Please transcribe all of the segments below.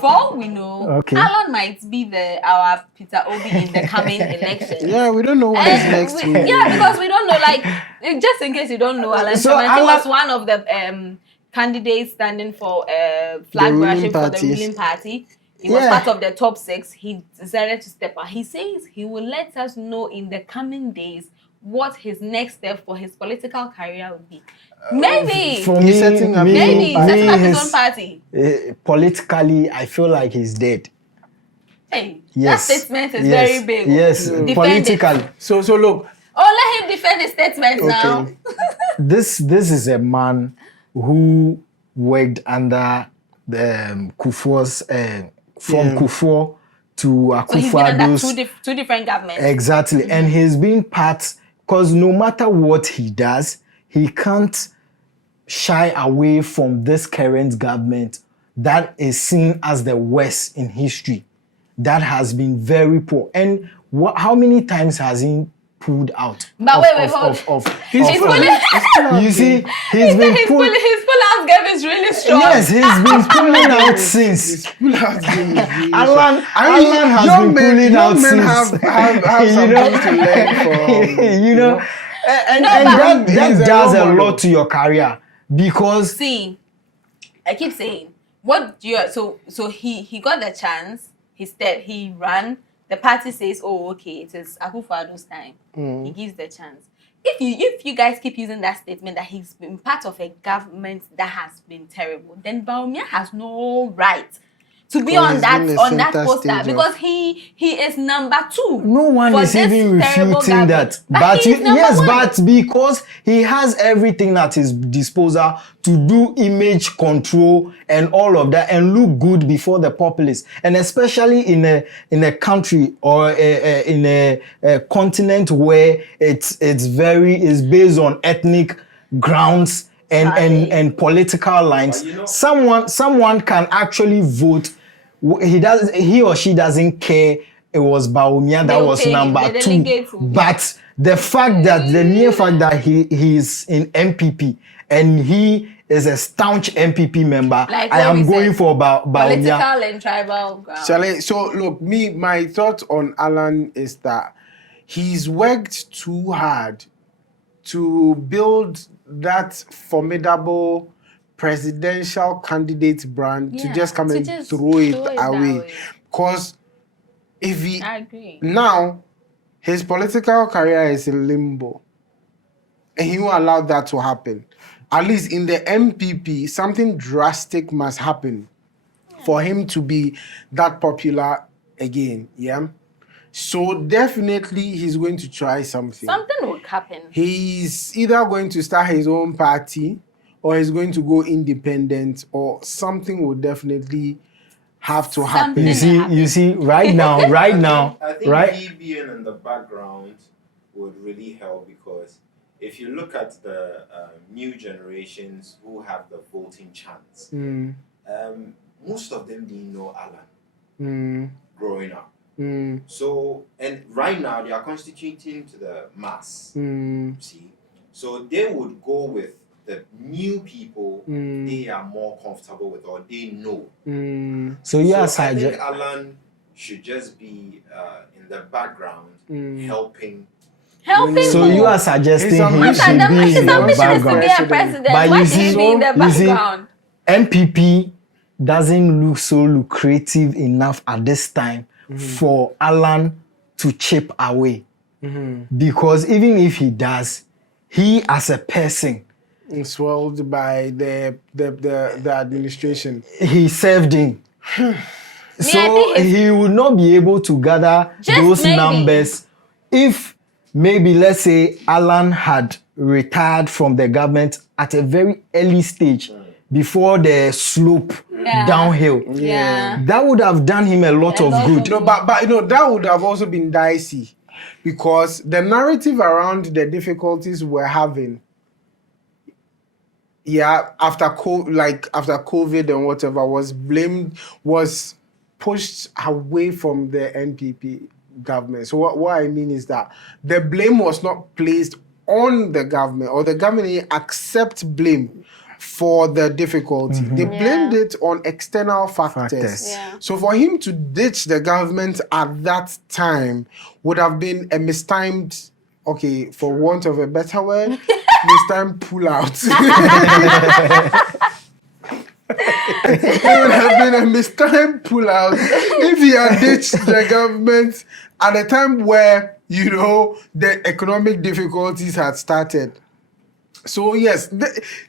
For all we know, Okay. Alan might be our Peter Obi in the coming election. Yeah, we don't know what is next. Because we don't know. Like, just in case you don't know, Alan Kyeremanteng was one of the candidates standing for flagbearership for the ruling party. He was part of the top 6. He decided to step out. He says he will let us know in the coming days what his next step for his political career would be. Maybe for me, setting up his own party. Politically, I feel like he's dead. Hey, that statement is very big. Yes, politically. So look. Oh, let him defend his statement now. This is a man who worked under the Kufuor's from Kufuor to Akufo-Addo's. So he's been under two different governments. Exactly, and he's been part, because no matter what he does, he can't shy away from this current government that is seen as the worst in history, that has been very poor. And how many times has he pulled out? But you see, his pull-out game is really strong. Yes, he's been pulling out since. Alan has been pulling out since. Have something to learn from. You know, and that does a lot to your career, because see, I keep saying, so he got the chance. He ran. The party says, "Oh, okay, it is Akufo-Addo's time." He gives the chance. If you guys keep using that statement that he's been part of a government that has been terrible, then Bawumia has no right to be on that poster, because he is number 2. No one is even refuting that. But because he has everything at his disposal to do image control and all of that and look good before the populace, and especially in a country or in a continent where it's based on ethnic grounds and political lines. Someone can actually vote. He or she doesn't care. It was Bawumia that was number 2. But the mere fact that he is in NPP and he is a staunch NPP member, like I am going for Bawumia. Political and tribal ground. So look, my thought on Alan is that he's worked too hard to build that formidable presidential candidate brand to just come and throw it away. Because if he now his political career is in limbo, and he won't allow that to happen. At least in the NPP, something drastic must happen for him to be that popular again. Yeah. So definitely he's going to try something. Something would happen. He's either going to start his own party, or he's going to go independent, or something will definitely have to happen. You see, right now. I think he being in the background would really help, because if you look at the new generations who have the voting chance, most of them didn't know Alan growing up. So, and right now they are constituting to the mass. See, so they would go with the new people they are more comfortable with, or they know. So I think Alan should just be in the background helping. So you are suggesting he should be in the background. But you see, NPP doesn't look so lucrative enough at this time for Alan to chip away. Because even if he does, he as a person swelled by the administration. He served in. So he would not be able to gather those numbers if maybe, let's say, Alan had retired from the government at a very early stage before the slope downhill. That would have done him a lot of good. No, but that would have also been dicey, because the narrative around the difficulties we're having, after COVID and whatever, was pushed away from the NPP government. So what I mean is that the blame was not placed on the government, or the government accept blame for the difficulty. They blamed it on external factors. Yeah. So for him to ditch the government at that time would have been a mistimed, okay, for want of a better word, mistimed pull out. It would have been a mistimed pull out if he had ditched the government at a time where, the economic difficulties had started. So yes,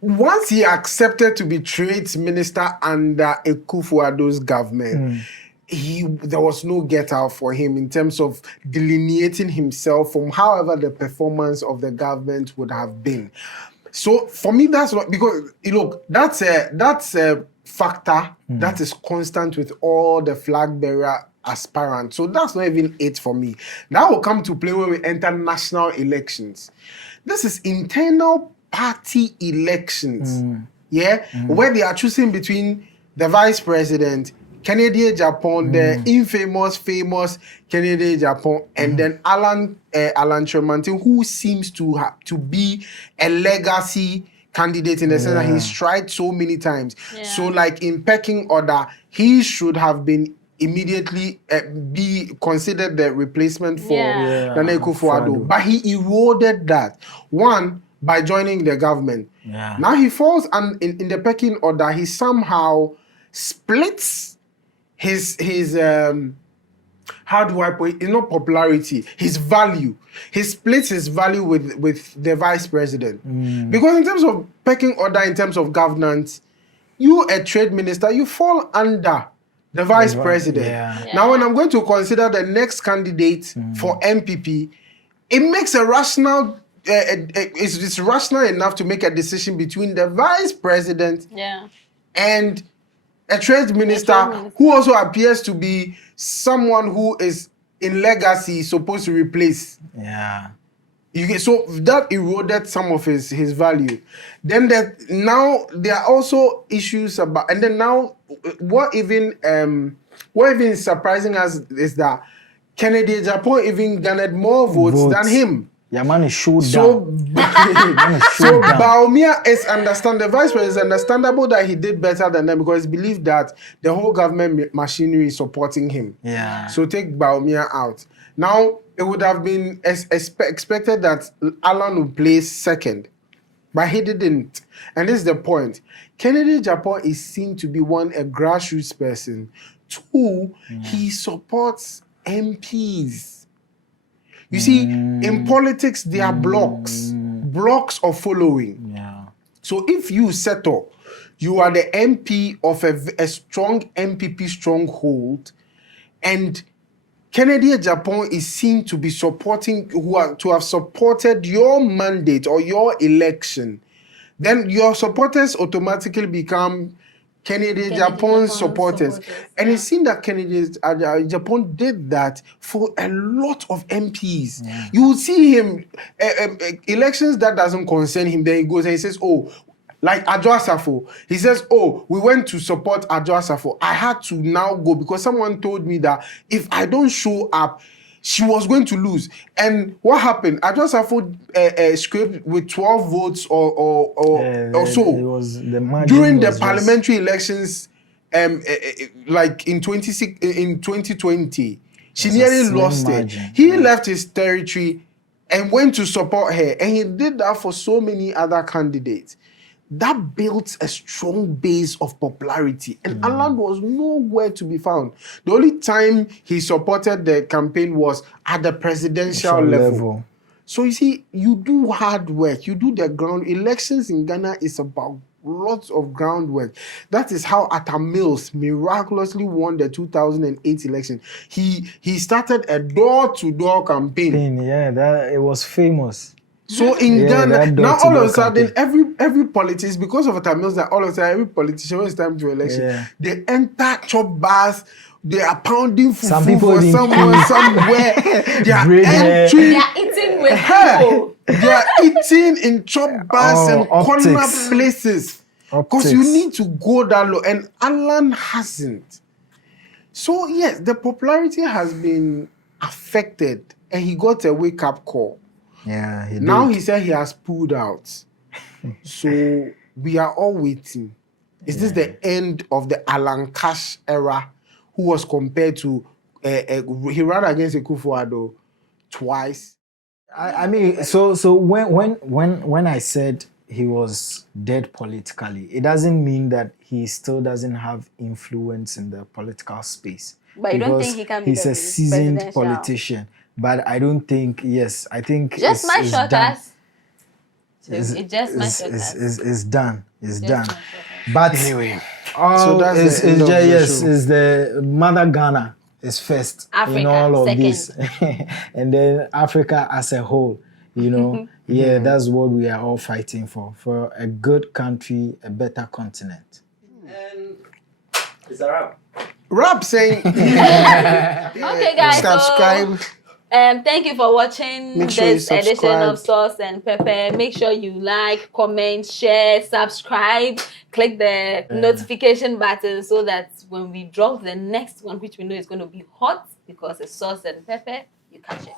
once he accepted to be trade minister under Akufo-Addo's government, there was no get out for him in terms of delineating himself from however the performance of the government would have been. So for me, that's what, because look, that's a factor that is constant with all the flag bearer aspirants. So that's not even it for me. That will come to play when we enter national elections. This is internal party elections, where they are choosing between the vice president, Canadian Japan, the famous Canadian Japan, and then Alan Kyeremanteng, who seems to be a legacy candidate in the sense that he's tried so many times. So, like in pecking order, he should have been immediately be considered the replacement for Nana Akufo-Addo, but he eroded that one by joining the government. Now he falls in the pecking order. He somehow splits his how do I put it? Not popularity, his value. He splits his value with the vice president. Because in terms of pecking order, in terms of governance, you a trade minister, you fall under the vice president. Now, when I'm going to consider the next candidate for NPP, it makes a rational. It's rational enough to make a decision between the vice president and a trade minister who also appears to be someone who is in legacy supposed to replace. So that eroded some of his value. Then now there are also issues about, and then now what even is surprising us is that Canadian Japan even garnered more votes than him. Man is showed So down. Baumia is the vice president is understandable that he did better than them because it's believed that the whole government machinery is supporting him. So take Baumia out. Now, it would have been expected that Alan would place second, but he didn't. And this is the point. Canadian Japan is seen to be one, a grassroots person. Two, he supports MPs. You see, in politics, there are blocks of following. So if you settle, you are the MP of a strong MPP stronghold, and Canadian Japan is seen to be supporting, to have supported your mandate or your election, then your supporters automatically become Canadian Japan supporters. And it seemed that Japan did that for a lot of MPs. You will see him, elections that doesn't concern him, then he goes and he says, oh, like Adjo Asafo. He says, oh, we went to support Adjo Asafo. I had to now go because someone told me that if I don't show up, she was going to lose. And what happened? Adjo Asafo scraped with 12 votes or so. During the parliamentary elections, like in 2020, she nearly lost it. He left his territory and went to support her. And he did that for so many other candidates. That built a strong base of popularity, and Alan was nowhere to be found. The only time he supported the campaign was at the presidential level. So you see, you do hard work, you do the ground. Elections in Ghana is about lots of groundwork. That is how Atta Mills miraculously won the 2008 election. He started a door-to-door campaign. It was famous. So in Ghana, now all of a sudden, every politician, because of Atta Mills, that all of a sudden every politician, when it's time to election, they enter chop bars, they are pounding fufu for someone somewhere. They are eating with people. They are eating in chop bars and corner places. Because you need to go that low, and Alan hasn't. So yes, the popularity has been affected, and he got a wake-up call. He now did. He said he has pulled out. So we are all waiting. Is this the end of the Alan Cash era, who was compared to he ran against Akufo-Addo twice? I mean, so when I said he was dead politically, it doesn't mean that he still doesn't have influence in the political space. But you don't Because think he can be he's the a seasoned presidential? politician. But I don't think, yes, I think Just my it's short done. us. It just my short us. It's done. It's Just done. my short us. But Anyway, oh, so that's it's, the end it's of the yes, show. is the mother Ghana is first in Africa, all of second. this, and then Africa as a whole. You know, yeah, that's what we are all fighting for a good country, a better continent. And is that right? Rap saying Okay, guys. subscribe. So, thank you for watching Make sure you this edition subscribe. of Sauce and Pepper. Make sure you like, comment, share, subscribe, click the notification button so that when we drop the next one, which we know is going to be hot because it's Sauce and Pepper, you catch it.